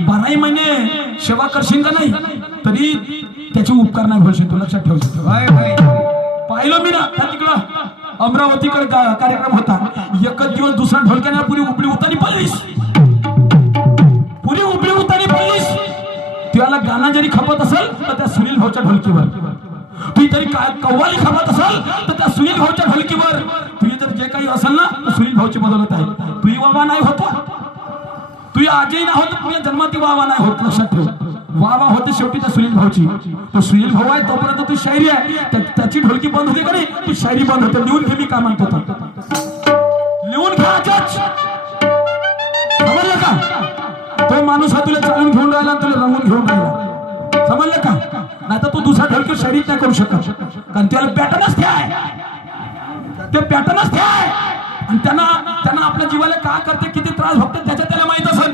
12 महिने सेवा करशील का नाही तरी त्याचे उपकार नाही भरशील. तू लक्षात ठेव. पाहिलं मी ना तिकडं अमरावतीकडे कार्यक्रम होता. एकच दिवस दुसरा ढोलक्याने पुरी उपडी उतारी पडलीस. पुरी उपडी उतारी पडलीस. त्याला गाणं जरी खपत असेल तर त्या सुनील भाऊच्या ढोलकीवर. तू तरी कव्वाली खपत असेल तर त्या सुनील भाऊच्या ढोलकीवर. तुझी जर जे काही असेल ना तर सुनील भाऊची बदलत आहे. तुझी वावा नाही होत. तुझी आजही नाही होत. तुझ्या जन्माती वावा नाही होत. लक्षात ठेव. वावा होते शेवटी त्या सुनील भाऊची. तो सुनील भाऊ आहे तोपर्यंत तू शायरी आहे. त्याची ढोलकी बंद होती का नाही तू शायरी बंद होते. लिहून घे मी काय म्हणतो लिहून घ्यायच. समजलं का. तो माणूस हा तुला चालून घेऊन राहिला तुला रंगून घेऊन राहिला. समजलं का. नाही तर तू दुसरा ढोलकी शायरी नाही करू शकत. कारण त्याला पॅटर्नच आहे. ते पॅटर्नच आहे. आणि त्यांना आपल्या जीवाला का करते किती त्रास होते त्याच्या त्याला माहित असेल.